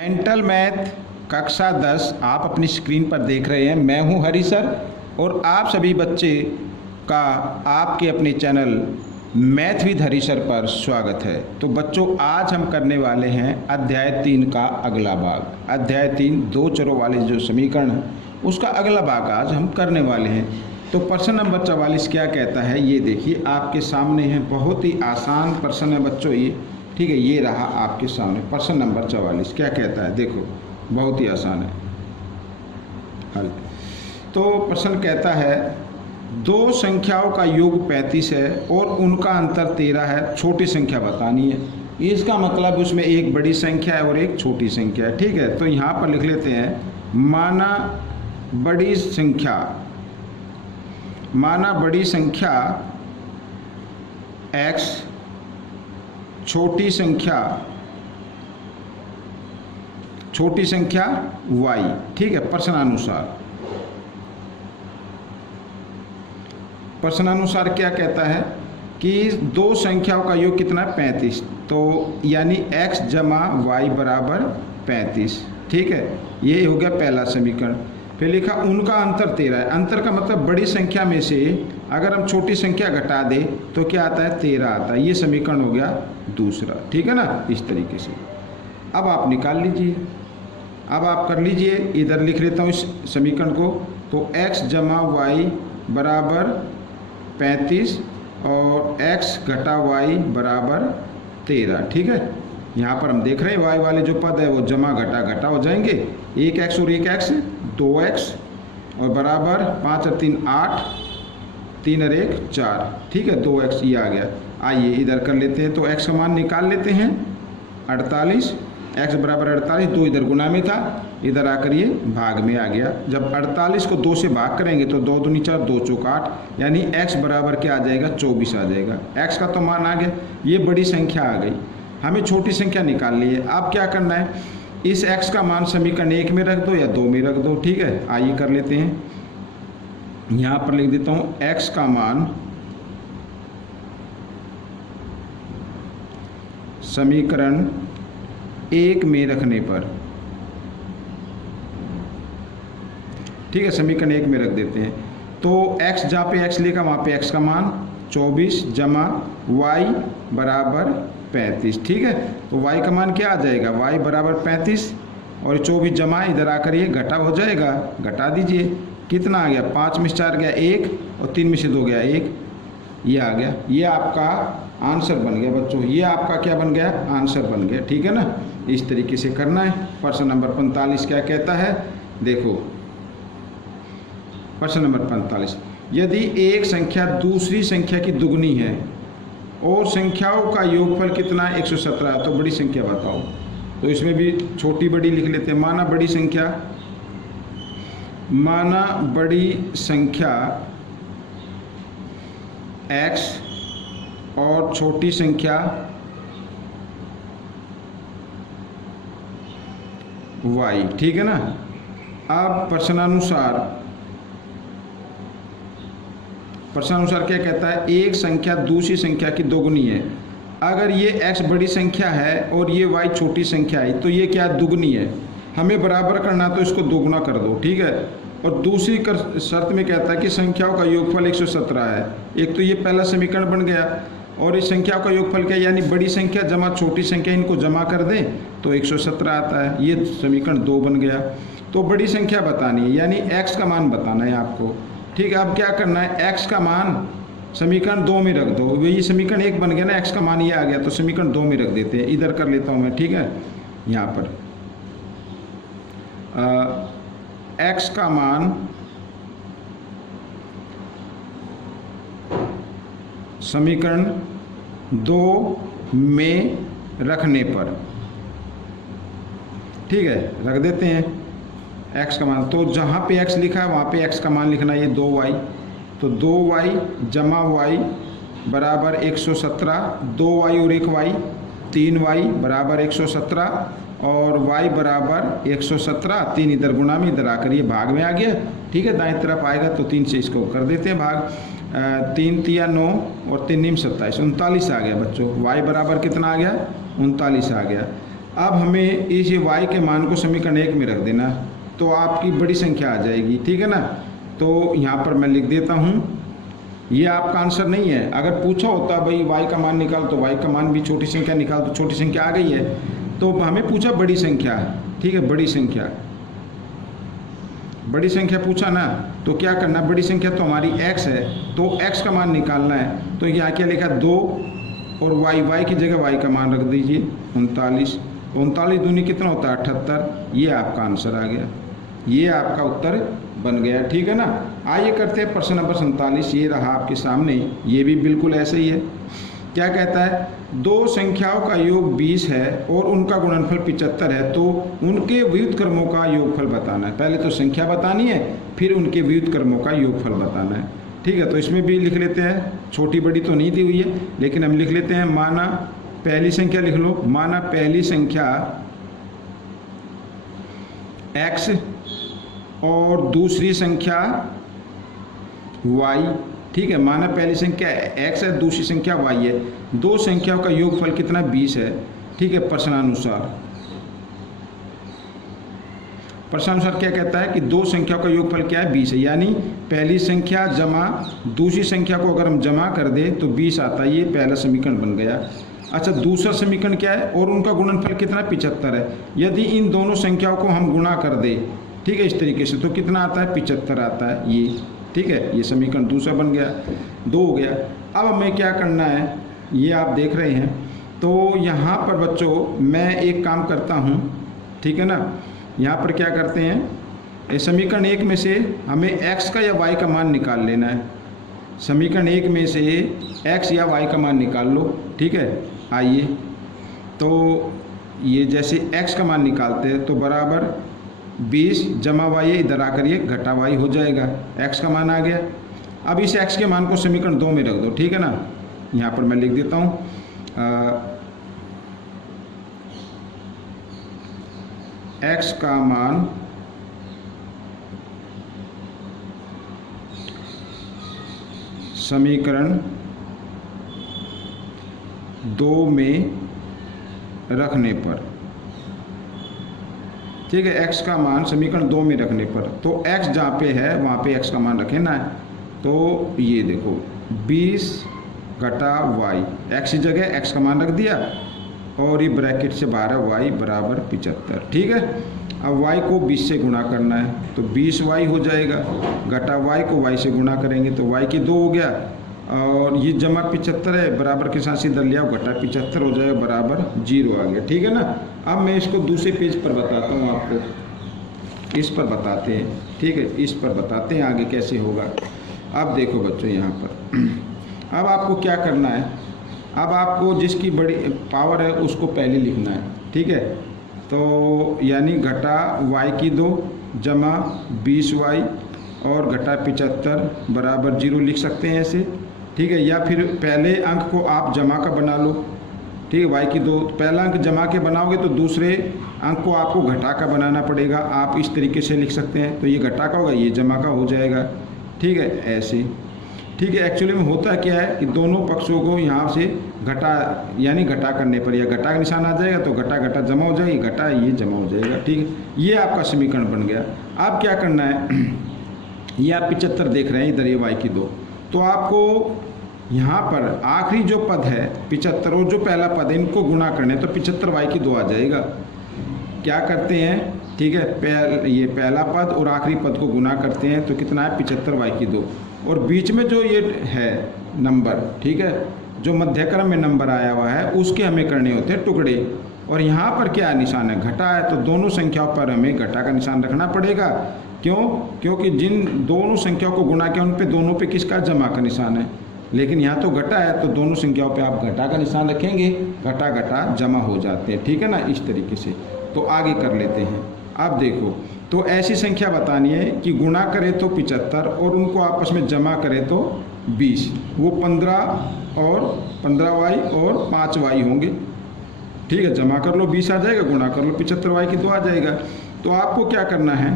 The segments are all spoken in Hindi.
मेंटल मैथ कक्षा 10 आप अपनी स्क्रीन पर देख रहे हैं। मैं हूं हरी सर और आप सभी बच्चे का आपके अपने channel math with Hari sir पर स्वागत है। तो बच्चों, आज हम करने वाले हैं अध्याय 3 का अगला भाग। अध्याय 3 दो चरों वाले जो समीकरण है उसका अगला भाग आज हम करने वाले हैं। तो प्रश्न नंबर 44 क्या कहता है ये देखिए, आपके सामने है। बहुत ही आसान प्रश्न है बच्चों ये, ठीक है। ये रहा आपके सामने प्रश्न नंबर 44 क्या कहता है, देखो बहुत ही आसान है हल। तो प्रश्न कहता है दो संख्याओं का योग 35 है और उनका अंतर 13 है, छोटी संख्या बतानी है। इसका मतलब उसमें एक बड़ी संख्या है और एक छोटी संख्या है, ठीक है। तो यहाँ पर लिख लेते हैं माना बड़ी संख्या x, छोटी संख्या y, ठीक है। प्रश्नानुसार क्या कहता है कि दो संख्याओं का योग कितना है 35, तो यानी x जमा y बराबर 35, ठीक है। ये हो गया पहला समीकरण। फिर लिखा उनका अंतर 13 है। अंतर का मतलब बड़ी संख्या में से अगर हम छोटी संख्या घटा दें तो क्या आता है 13 आता है। ये समीकरण हो गया दूसरा, ठीक है ना। इस तरीके से अब आप निकाल लीजिए। अब आप कर लीजिए, इधर लिख लेता हूँ इस समीकरण को। तो x जमा y बराबर 35 और x घटा y बराबर 13, ठीक है। यहाँ पर हम देख रहे हैं y वाले जो पद है वो जमा घटा हो जाएंगे। एक x और एक x 2x और बराबर 5 और 3 8, 3 और 1 4, ठीक है। 2x ये आ गया। आइए इधर कर लेते हैं। तो x का मान निकाल लेते हैं 48, x बराबर 48, 2 इधर गुना में था, इधर आकर ये भाग में आ गया। जब 48 को 2 से भाग करेंगे तो 2 दूनी 4, 2 चौक 8, यानी x बराबर क्या आ जाएगा 24 आ जाएगा। x का तो मान आ गया, ये बड़ी संख्या आ गई। हमें छोटी संख्या निकालनी है। अब क्या करना है, इस x का मान समीकरण 1 में रख दो या 2 में रख दो, ठीक है। आइए कर लेते हैं। यहाँ पर लिख देता हूँ x का मान समीकरण 1 में रखने पर, ठीक है। समीकरण 1 में रख देते हैं। तो x जहाँ पे x लिखा वहाँ पे x का मान 24 जमा y बराबर 35, ठीक है। तो y का मान क्या आ जाएगा, y बराबर 35 और 24 जमा इधर आकर ये घटा हो जाएगा। घटा दीजिए, कितना आ गया, 5 में से 4 गया 1 और 3 में से 2 गया 1, ये आ गया। ये आपका आंसर बन गया बच्चों। ये आपका क्या बन गया, आंसर बन गया, ठीक है ना। इस तरीके से करना है। प्रश्न नंबर 45 क्या कहता है, देखो प्रश्न नंबर 45, यदि एक संख्या दूसरी संख्या की दुगनी है और संख्याओं का योगफल कितना है 117 है, तो बड़ी संख्या बताओ। तो इसमें भी छोटी बड़ी लिख लेते हैं। माना बड़ी संख्या x और छोटी संख्या y, ठीक है ना। अब प्रश्नानुसार क्या कहता है, एक संख्या दूसरी संख्या की दोगुनी है। अगर ये x बड़ी संख्या है और ये y छोटी संख्या है तो ये क्या दुगनी है। हमें बराबर करना तो इसको दोगुना कर दो, ठीक है। और दूसरी शर्त में कहता है कि संख्याओं का योगफल 117 है। एक तो ये पहला समीकरण बन गया और इस संख्याओं का योगफल क्या, यानी बड़ी संख्या जमा छोटी संख्या, इनको जमा कर दें तो 117 आता है। ये समीकरण 2 बन गया। तो बड़ी संख्या बतानी है, यानी x का मान बताना है आपको, ठीक है। अब क्या करना है, x का मान समीकरण 2 में रख दो। ये समीकरण 1 बन गया ना, x का मान ये आ गया तो समीकरण 2 में रख देते हैं। इधर कर लेता हूँ मैं, ठीक है। यहाँ पर x का मान समीकरण 2 में रखने पर, ठीक है, रख देते हैं x का मान। तो जहाँ पे x लिखा है वहाँ पे x का मान लिखना है, ये 2y। तो 2y जमा y बराबर 117, 2y और 1y 3y बराबर 117 और y बराबर 117, 3 इधर गुणा में, इधर आकर ये भाग में आ गया, ठीक है। दाएं तरफ आएगा तो 3 से इसको कर देते हैं भाग। 3 तिया 9 और 3 नीम 27, 39 आ गया बच्चों। y बराबर कितना आ गया, 39 आ गया। अब हमें इस y के मान को समीकरण 1 में रख देना, तो आपकी बड़ी संख्या आ जाएगी, ठीक है ना। तो यहाँ पर मैं लिख देता हूँ, ये आपका आंसर नहीं है। अगर पूछा होता भाई y का मान निकाल, तो y का मान भी छोटी संख्या निकाल, तो छोटी संख्या आ गई है। तो हमें पूछा बड़ी संख्या, ठीक है, बड़ी संख्या पूछा ना, तो क्या करना, बड़ी संख्या तो हमारी x है, तो x का मान निकालना है। तो यहाँ क्या लिखा 2 और y की जगह y का मान रख दीजिए 39। 39 दूनी कितना होता है 78। ये आपका आंसर आ गया, ये आपका उत्तर बन गया, ठीक है ना। आइए करते हैं प्रश्न नंबर 47। ये रहा आपके सामने, ये भी बिल्कुल ऐसे ही है। क्या कहता है, दो संख्याओं का योग 20 है और उनका गुणनफल 75 है, तो उनके व्युत्क्रमों का योगफल बताना है। पहले तो संख्या बतानी है, फिर उनके व्युत्क्रमों का योगफल बताना है, ठीक है। तो इसमें भी लिख लेते हैं, छोटी बड़ी तो नहीं दी हुई है, लेकिन हम लिख लेते हैं। माना पहली संख्या लिख लो, माना पहली संख्या x और दूसरी संख्या y, ठीक है। माना पहली संख्या x है, दूसरी संख्या y है। दो संख्याओं का योगफल कितना 20 है, ठीक है। प्रश्नानुसार क्या कहता है कि दो संख्याओं का योगफल क्या है 20 है, यानी पहली संख्या जमा दूसरी संख्या को अगर हम जमा कर दे तो 20 आता है। ये पहला समीकरण बन गया। अच्छा, दूसरा समीकरण क्या है, और उनका गुणनफल कितना 75 है। यदि इन दोनों संख्याओं को हम गुणा कर दे, ठीक है, इस तरीके से, तो कितना आता है 75 आता है ये, ठीक है। ये समीकरण दूसरा बन गया, 2 हो गया। अब हमें क्या करना है, ये आप देख रहे हैं। तो यहाँ पर बच्चों मैं एक काम करता हूँ, ठीक है ना। यहाँ पर क्या करते हैं, समीकरण 1 में से हमें x का या y का मान निकाल लेना है। समीकरण 1 में से x या y का मान निकाल लो, ठीक है। आइए, तो ये जैसे x का मान निकालते हैं तो बराबर 20 जमा y, इधर आकर ये घटा y हो जाएगा। x का मान आ गया। अब इस x के मान को समीकरण 2 में रख दो, ठीक है ना। यहाँ पर मैं लिख देता हूँ, x का मान समीकरण 2 में रखने पर, ठीक है। x का मान समीकरण 2 में रखने पर, तो x जहाँ पे है वहाँ पे x का मान रखे ना है। तो ये देखो 20 घटा y, x की जगह x का मान रख दिया, और ये ब्रैकेट से 12 y बराबर 75, ठीक है। अब y को 20 से गुणा करना है, तो 20y हो जाएगा, घटा y को y से गुणा करेंगे तो y की 2 हो गया, और ये जमा 75 है, बराबर के साथ इधर लिया, घटा 75 हो जाएगा, बराबर 0 आ गया, ठीक है ना। अब मैं इसको दूसरे पेज पर बताता हूँ आपको, इस पर बताते हैं, ठीक है, इस पर बताते हैं आगे कैसे होगा। अब देखो बच्चों, यहाँ पर अब आपको क्या करना है, अब आपको जिसकी बड़ी पावर है उसको पहले लिखना है, ठीक है। तो यानी घटा y की 2 जमा 20y और घटा 75 बराबर 0 लिख सकते हैं ऐसे, ठीक है। या फिर पहले अंक को आप जमा का बना लो, ठीक है। y की 2 पहला अंक जमा के बनाओगे तो दूसरे अंक को आपको घटा का बनाना पड़ेगा। आप इस तरीके से लिख सकते हैं, तो ये घटा का होगा, ये जमा का हो जाएगा, ठीक है, ऐसे, ठीक है। एक्चुअली में होता क्या है कि दोनों पक्षों को यहाँ से घटा, यानी घटा करने पर या घटा का निशान आ जाएगा, तो घटा घटा जमा हो जाएगी, घटा ये जमा हो जाएगा, ठीक है। ये आपका समीकरण बन गया। अब क्या करना है, ये आप 75 देख रहे हैं, इधर ये y की 2, तो आपको यहाँ पर आखिरी जो पद है 75 और जो पहला पद है, इनको गुणा करने, तो 75 y की 2 आ जाएगा। क्या करते हैं, ठीक है, ये पहला पद और आखिरी पद को गुणा करते हैं, तो कितना है 75 y की 2, और बीच में जो ये है नंबर, ठीक है, जो मध्यक्रम में नंबर आया हुआ है उसके हमें करने होते हैं टुकड़े। और यहाँ पर क्या निशान है, घटा है, तो दोनों संख्याओं पर हमें घटा का निशान रखना पड़ेगा। क्यों, क्योंकि जिन दोनों संख्याओं को गुणा किया उन पे दोनों पे किसका जमा का निशान है, लेकिन यहाँ तो घटा है, तो दोनों संख्याओं पे आप घटा का निशान रखेंगे, घटा घटा जमा हो जाते हैं, ठीक है ना, इस तरीके से। तो आगे कर लेते हैं। अब देखो, तो ऐसी संख्या बतानी है कि गुणा करें तो 75 और उनको आपस में जमा करें तो 20, वो 15 और 15y और 5y होंगे, ठीक है। जमा कर लो 20 आ जाएगा, गुणा कर लो 75y की 2 आ जाएगा। तो आपको क्या करना है,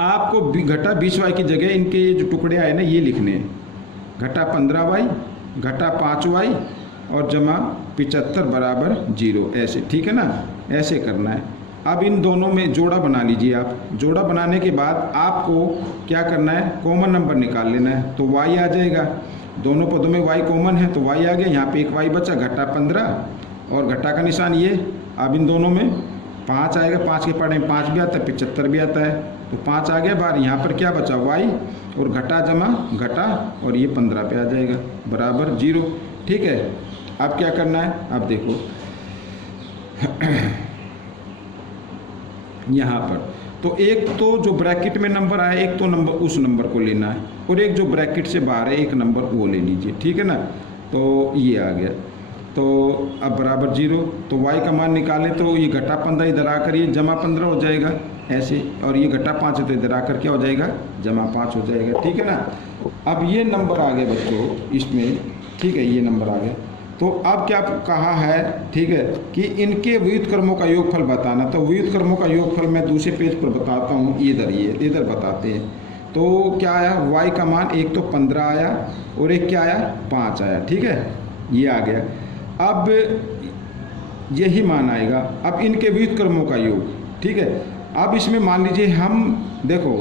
आपको घटा 20y की जगह इनके जो टुकड़े आए ना ये लिखने हैं, घटा 15y, घटा 5y और जमा 75 बराबर 0, ऐसे, ठीक है ना, ऐसे करना है। अब इन दोनों में जोड़ा बना लीजिए आप। जोड़ा बनाने के बाद आपको क्या करना है, कॉमन नंबर निकाल लेना है। तो y आ जाएगा, दोनों पदों में y कॉमन है तो y आ गया, यहाँ पे एक y बचा, घटा 15 और घटा का निशान ये। अब इन दोनों में 5 आएगा, 5 के पढ़े में 5 भी आता है, 75 भी आता है, तो 5 आ गया बाहर। यहाँ पर क्या बचा, y और घटा जमा घटा और ये 15 पे आ जाएगा बराबर 0, ठीक है। अब क्या करना है, अब देखो यहाँ पर तो एक तो जो ब्रैकेट में नंबर आया, एक तो नंबर उस नंबर को लेना है, और एक जो ब्रैकेट से बाहर है एक नंबर वो ले लीजिए, ठीक है ना। तो ये आ गया, तो अब बराबर 0, तो y का मान निकालें तो ये घटा 15 इधर आकर ये जमा 15 हो जाएगा ऐसे, और ये घटा 5 है तो इधर आकर क्या हो जाएगा, जमा 5 हो जाएगा, ठीक है ना। अब ये नंबर आ गए बच्चों इसमें, ठीक है, ये नंबर आ गए। तो अब क्या कहा है, ठीक है, कि इनके व्युत्क्रमों का योगफल बताना। तो व्युत्क्रमों का योगफल मैं दूसरे पेज पर बताता हूँ, इधर ये इधर बताते हैं। तो क्या आया, y का मान एक तो 15 आया और एक क्या आया, 5 आया, ठीक है, ये आ गया। अब यही मान आएगा, अब इनके व्युत्क्रमों का योग, ठीक है। अब इसमें मान लीजिए हम देखो,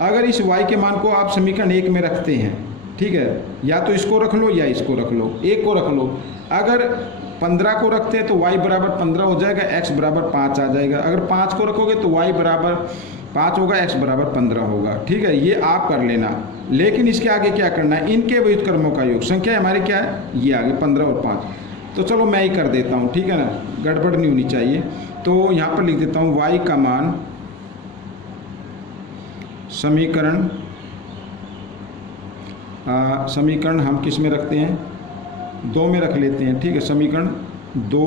अगर इस y के मान को आप समीकरण 1 में रखते हैं, ठीक है, या तो इसको रख लो या इसको रख लो, एक को रख लो। अगर 15 को रखते हैं तो y बराबर 15 हो जाएगा, x बराबर 5 आ जाएगा। अगर 5 को रखोगे तो y बराबर 5 होगा, x बराबर 15 होगा, ठीक है, ये आप कर लेना। लेकिन इसके आगे क्या करना है, इनके व्युत्क्रमों का योग, संख्या हमारी क्या है, ये आगे 15 और 5। तो चलो मैं ही कर देता हूँ, ठीक है ना, गड़बड़ नहीं होनी चाहिए। तो यहाँ पर लिख देता हूँ y का मान समीकरण हम किस में रखते हैं, 2 में रख लेते हैं, ठीक है। समीकरण 2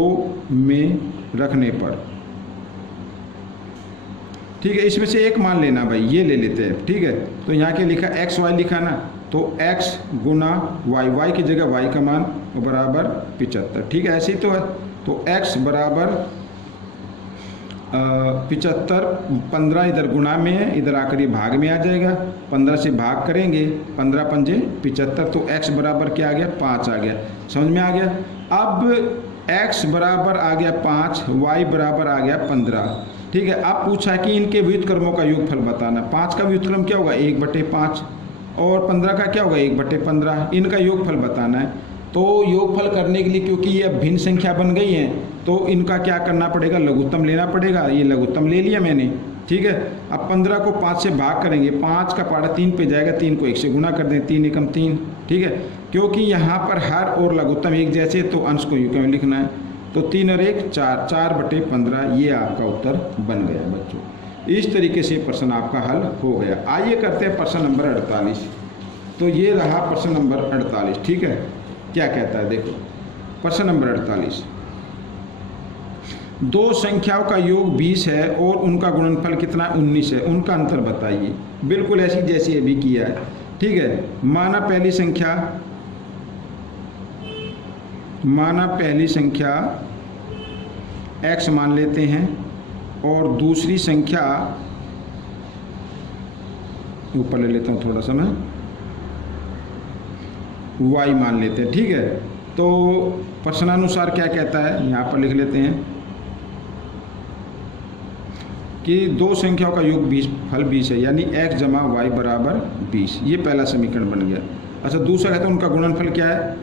में रखने पर, ठीक है, इसमें से एक मान लेना भाई, ये ले लेते हैं, ठीक है। तो यहाँ के लिखा x y लिखा ना, तो x गुना y की जगह y का मान बराबर 75, ठीक है, ऐसे ही तो है। तो x बराबर 75, 15 इधर गुणा में है, इधर आकर ये भाग में आ जाएगा, 15 से भाग करेंगे, 15 पंजे 75, तो x बराबर क्या आ गया, 5 आ गया, समझ में आ गया। अब x बराबर आ गया 5, y बराबर आ गया 15, ठीक है। अब पूछा कि इनके व्युत्क्रमों का योगफल बताना। 5 का व्युत्क्रम क्या होगा, 1/5, और 15 का क्या होगा, 1/15, इनका योगफल बताना है। तो योगफल करने के लिए, क्योंकि ये अब भिन्न संख्या बन गई हैं, तो इनका क्या करना पड़ेगा, लघुत्तम लेना पड़ेगा। ये लघुत्तम ले लिया मैंने, ठीक है। अब 15 को 5 से भाग करेंगे, 5 का पारा 3 पे जाएगा, 3 को 1 से गुना कर दें, 3 एकम 3, ठीक है। क्योंकि यहाँ पर हर और लघुत्तम एक जैसे, तो अंश को यूं क्यों लिखना है, तो 3 और 1 4, 4/15, ये आपका उत्तर बन गया बच्चों। इस तरीके से प्रश्न आपका हल हो गया। आइए करते हैं प्रश्न नंबर 48। तो ये रहा प्रश्न नंबर 48, ठीक है। क्या कहता है, देखो प्रश्न नंबर 48, दो संख्याओं का योग 20 है और उनका गुणनफल कितना, 19 है, उनका अंतर बताइए। बिल्कुल ऐसी जैसी अभी किया है, ठीक है। माना पहली संख्या x मान लेते हैं और दूसरी संख्या, ऊपर ले लेता हूँ थोड़ा सा मैं, y मान लेते हैं, ठीक है। तो प्रश्नानुसार क्या कहता है, यहाँ पर लिख लेते हैं कि दो संख्याओं का योग 20 फल 20 है, यानी x जमा y बराबर 20, ये पहला समीकरण बन गया। अच्छा, दूसरा कहता है उनका गुणनफल क्या है,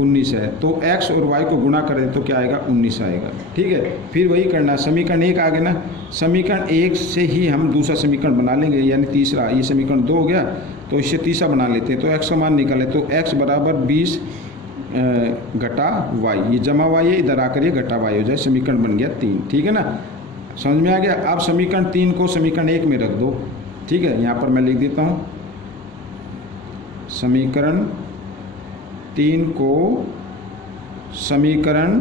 19 है, तो x और y को गुणा करें तो क्या आएगा, 19 आएगा, ठीक है। फिर वही करना, समीकरण 1 आ गया ना, समीकरण 1 से ही हम दूसरा समीकरण बना लेंगे, यानी तीसरा, ये समीकरण 2 हो गया, तो इससे तीसरा बना लेते हैं। तो x का मान निकाले तो x बराबर 20 घटा y, ये जमा y है, इधर आकर ये घटा y हो जाए, समीकरण बन गया 3, ठीक है ना, समझ में आ गया। अब समीकरण 3 को समीकरण 1 में रख दो, ठीक है। यहाँ पर मैं लिख देता हूँ, समीकरण 3 को समीकरण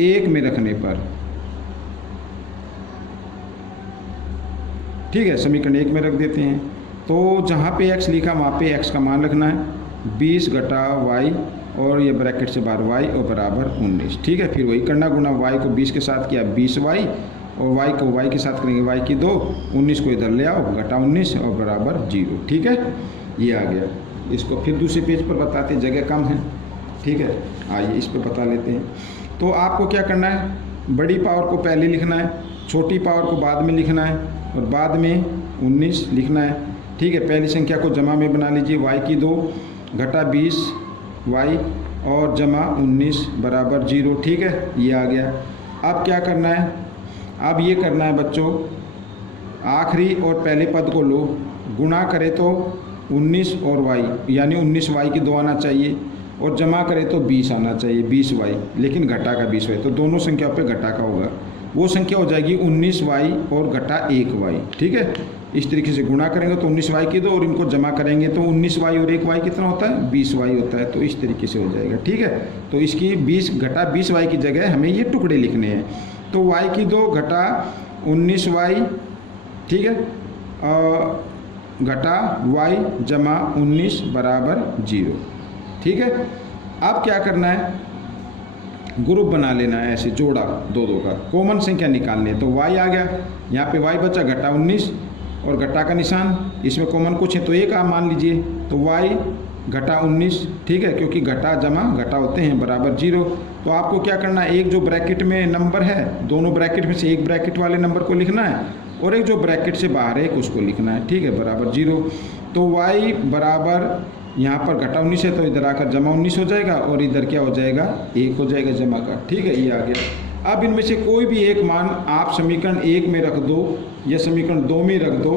1 में रखने पर, ठीक है, समीकरण 1 में रख देते हैं। तो जहाँ पे x लिखा वहाँ पे x का मान रखना है, 20 घटा y, और ये ब्रैकेट से बाहर y और बराबर 19, ठीक है। फिर वही करना, गुना y को 20 के साथ किया 20y, और y को y के साथ करेंगे y की 2, 19 को इधर ले आओ, घटा 19 और बराबर 0, ठीक है, ये आ गया। इसको फिर दूसरे पेज पर बताते, जगह कम है। ठीक है, आइए इस पे बता लेते हैं। तो आपको क्या करना है, बड़ी पावर को पहले लिखना है, छोटी पावर को बाद में लिखना है और बाद में 19 लिखना है। ठीक है, पहली संख्या को जमा में बना लीजिए, y की 2 घटा 20 y और जमा 19 बराबर 0। ठीक है, ये आ गया। अब क्या करना है, अब ये करना है बच्चों, आखिरी और पहले पद को लो, गुणा करें तो 19 और y यानी 19y की 2 आना चाहिए और जमा करें तो 20 आना चाहिए, 20y, लेकिन घटा का 20y, तो दोनों संख्याओं पे घटा का होगा। वो संख्या हो जाएगी 19y और घटा 1y। ठीक है, इस तरीके से गुणा करेंगे तो 19y की 2 और इनको जमा करेंगे तो 19y और 1y कितना होता है, 20y होता है। तो इस तरीके से हो जाएगा। ठीक है, तो इसकी 20 घटा 20y की जगह हमें ये टुकड़े लिखने हैं। तो y की 2 घटा 19y, ठीक है, घटा y जमा 19 बराबर 0। ठीक है, अब क्या करना है, ग्रुप बना लेना है, ऐसे जोड़ा दो का, कॉमन संख्या निकालनी है। तो y आ गया, यहाँ पे y बचा घटा 19 और घटा का निशान, इसमें कॉमन कुछ है तो एक आप मान लीजिए, तो y घटा 19। ठीक है, क्योंकि घटा जमा घटा होते हैं बराबर 0। तो आपको क्या करना है, एक जो ब्रैकेट में नंबर है, दोनों ब्रैकेट में से एक ब्रैकेट वाले नंबर को लिखना है और एक जो ब्रैकेट से बाहर है उसको लिखना है। ठीक है, बराबर 0। तो y बराबर यहाँ पर घटा 19 है तो इधर आकर जमा 19 हो जाएगा और इधर क्या हो जाएगा, 1 हो जाएगा जमा का। ठीक है, ये आ गया। अब इनमें से कोई भी एक मान आप समीकरण 1 में रख दो या समीकरण 2 में रख दो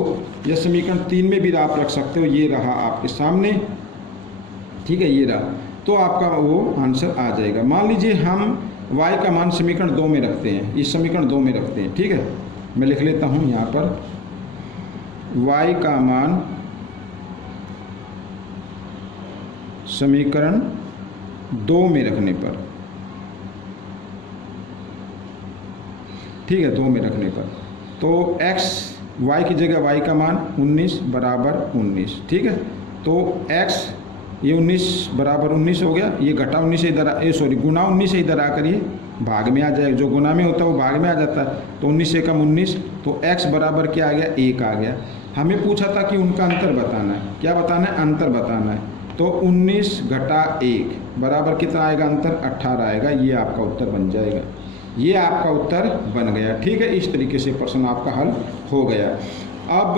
या समीकरण 3 में भी आप रख सकते हो। ये रहा आपके सामने, ठीक है, ये रहा, तो आपका वो आंसर आ जाएगा। मान लीजिए हम y का मान समीकरण 2 में रखते हैं, इस समीकरण 2 में रखते हैं। ठीक है, मैं लिख लेता हूँ यहाँ पर y का मान समीकरण 2 में रखने पर, ठीक है, 2 में रखने पर, तो x y की जगह y का मान 19 बराबर 19। ठीक है, तो x ये 19 बराबर 19 हो गया, ये घटा 19 से इधर सॉरी गुना 19 से इधर आकर ये भाग में आ जाएगा, जो गुना में होता है वो भाग में आ जाता है। तो 19 से कम 19, तो x बराबर क्या आ गया, 1 आ गया। हमें पूछा था कि उनका अंतर बताना है, क्या बताना है, अंतर बताना है। तो 19 घटा 1 बराबर कितना आएगा, अंतर 18 आएगा। ये आपका उत्तर बन जाएगा, ये आपका उत्तर बन गया। ठीक है, इस तरीके से प्रश्न आपका हल हो गया। अब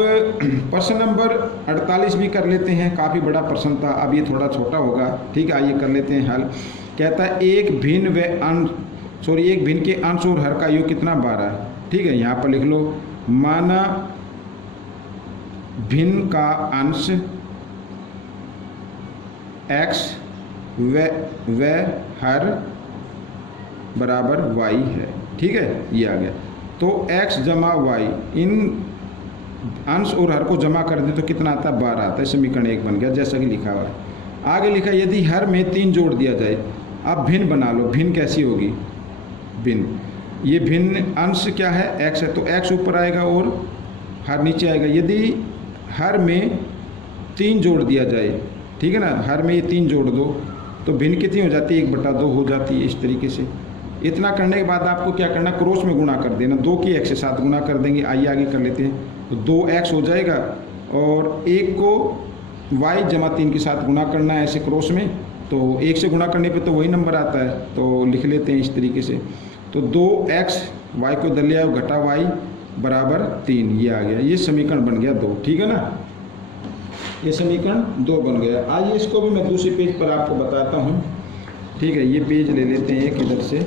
प्रश्न नंबर 48 भी कर लेते हैं, काफ़ी बड़ा प्रश्न था, अब ये थोड़ा छोटा होगा। ठीक है, आइए कर लेते हैं हल। कहता है एक भिन्न के अंश और हर का योग कितना, 12। ठीक है, यहाँ पर लिख लो, माना भिन्न का अंश x व हर बराबर y है। ठीक है, ये आ गया। तो x जमा y, इन अंश और हर को जमा कर दें तो कितना आता है, 12 आता है। समीकरण 1 बन गया जैसा कि लिखा हुआ है। आगे लिखा यदि हर में 3 जोड़ दिया जाए। अब भिन्न बना लो, भिन्न कैसी होगी, भिन्न, ये भिन्न अंश क्या है, x है, तो x ऊपर आएगा और हर नीचे आएगा। यदि हर में 3 जोड़ दिया जाए, ठीक है ना, हर में ये 3 जोड़ दो तो भिन्न कितनी हो जाती है, 1/2 हो जाती है। इस तरीके से इतना करने के बाद आपको क्या करना, क्रॉस में गुणा कर देना, 2 की x के साथ गुणा कर देंगे। आइए आगे कर लेते हैं। तो 2x हो जाएगा और 1 को y जमा 3 के साथ गुणा करना है ऐसे क्रॉस में, तो 1 से गुणा करने पे तो वही नंबर आता है, तो लिख लेते हैं इस तरीके से। तो 2x y को इधर ले आओ, घटा y बराबर 3, ये आ गया। ये समीकरण बन गया 2। ठीक है ना, ये समीकरण 2 बन गया। आइए इसको भी मैं दूसरे पेज पर आपको बताता हूँ। ठीक है, ये पेज ले लेते हैं एक इधर से।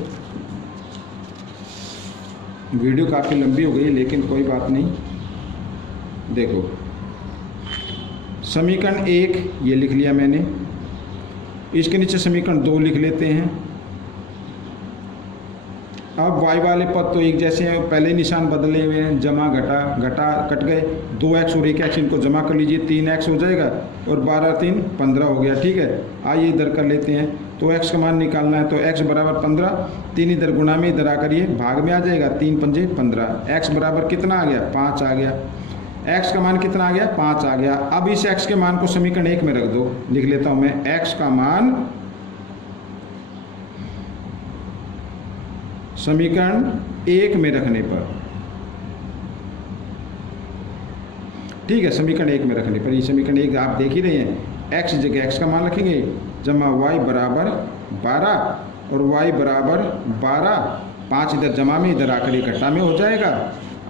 वीडियो काफ़ी लंबी हो गई लेकिन कोई बात नहीं। देखो समीकरण 1 ये लिख लिया मैंने, इसके नीचे समीकरण 2 लिख लेते हैं। अब y वाले पद तो एक जैसे हैं, पहले निशान बदले हुए हैं, जमा घटा, घटा कट गए, 2x और 1x इनको जमा कर लीजिए, 3x हो जाएगा और 12 3 15 हो गया। ठीक है, आइए इधर कर लेते हैं। तो x का मान निकालना है, तो x बराबर 15, 3 इधर गुणा में, इधर आकर ये भाग में आ जाएगा, 3 पंजे 15। x बराबर कितना आ गया, 5 आ गया। x का मान कितना आ गया, 5 आ गया। अब इस x के मान को समीकरण 1 में रख दो, लिख लेता हूँ मैं, x का मान समीकरण 1 में रखने पर, ठीक है, समीकरण 1 में रखने पर, ये समीकरण 1 आप देख ही रहे हैं, x जगह x का मान रखेंगे, जमा y बराबर 12 और y बराबर 12, 5 इधर जमा में, इधर आकर इकट्ठा में हो जाएगा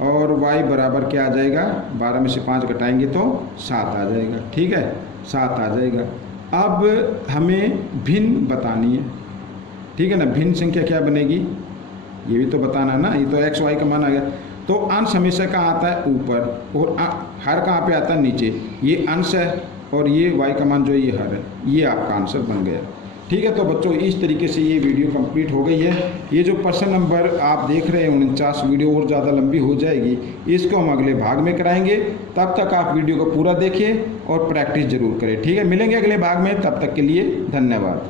और y बराबर क्या आ जाएगा, 12 में से 5 घटाएंगे तो 7 आ जाएगा। ठीक है, 7 आ जाएगा। अब हमें भिन्न बतानी है, ठीक है ना। भिन्न संख्या क्या बनेगी, ये भी तो बताना है ना। ये तो x y का मान आ गया। तो अंश हमेशा कहाँ आता है, ऊपर, और हर कहाँ पे आता है, नीचे। ये अंश है और ये y का मान जो है ये हर है। ये आपका आंसर बन गया। ठीक है, तो बच्चों इस तरीके से ये वीडियो कंप्लीट हो गई है। ये जो प्रश्न नंबर आप देख रहे हैं 49 वीडियो और ज़्यादा लंबी हो जाएगी, इसको हम अगले भाग में कराएंगे। तब तक आप वीडियो को पूरा देखिए और प्रैक्टिस जरूर करें। ठीक है, मिलेंगे अगले भाग में, तब तक के लिए धन्यवाद।